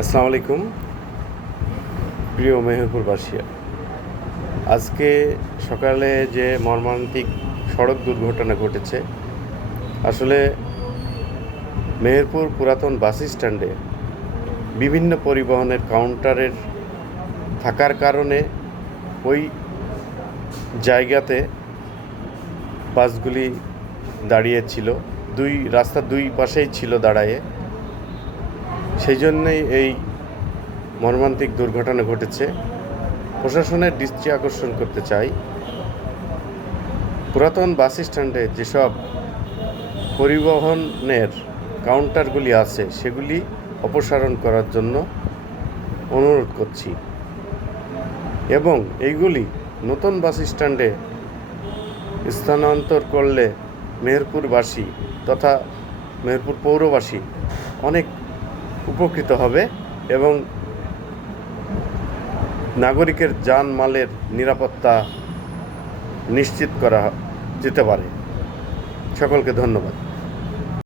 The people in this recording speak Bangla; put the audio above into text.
আসসালামু আলাইকুম প্রিয় মেহেরপুরবাসী। আজকে সকালে যে মর্মান্তিক সড়ক দুর্ঘটনা ঘটেছে, আসলে মেহেরপুর পুরাতন বাস স্ট্যান্ডে বিভিন্ন পরিবহনের কাউন্টারের থাকার কারণে ওই জায়গাতে বাসগুলি দাঁড়িয়েছিল, রাস্তার দুই পাশেই ছিল দাঁড়ায়ে। সেই জন্যেই এই মর্মান্তিক দুর্ঘটনা ঘটেছে। প্রশাসনের দৃষ্টি আকর্ষণ করতে চাই, পুরাতন বাস স্ট্যান্ডে যেসব পরিবহনের কাউন্টারগুলি আছে সেগুলি অপসারণ করার জন্য অনুরোধ করছি এবং এইগুলি নতুন বাস স্ট্যান্ডে স্থানান্তর করলে মেহেরপুরবাসী তথা মেহেরপুর পৌরবাসী অনেক উপকৃত হবে এবং নাগরিকের জানমালের নিরাপত্তা নিশ্চিত করা যেতে পারে। সকলকে ধন্যবাদ।